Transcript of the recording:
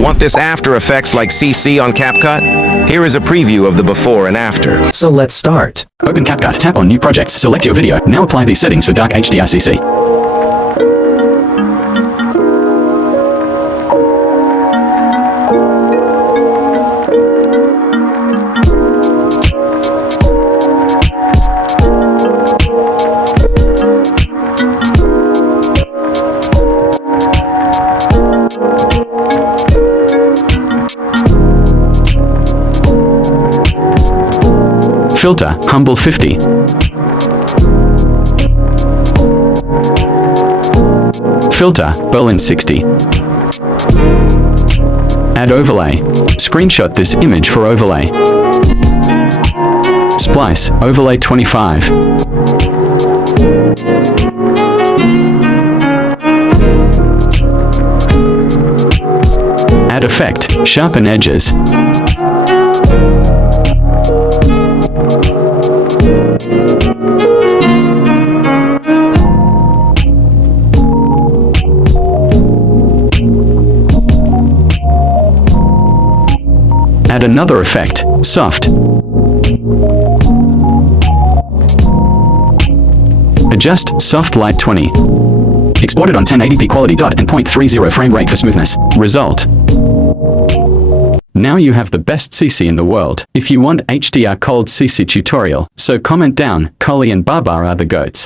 Want this after effects like CC on Capcut? Here is a preview of the before and after. So let's start. Open Capcut, tap on New Projects, select your video. Now apply these settings for Dark Hdr CC. Filter, Humble 50. Filter, Berlin 60. Add overlay. Screenshot this image for overlay. Splice, overlay 25. Add effect, sharpen edges. Add another effect, soft. Adjust soft light 20. Exported on 1080p quality and 0.30 frame rate for smoothness. Result. Now you have the best CC in the world. If you want HDR cold CC tutorial, so comment down, Collie and Baba are the goats.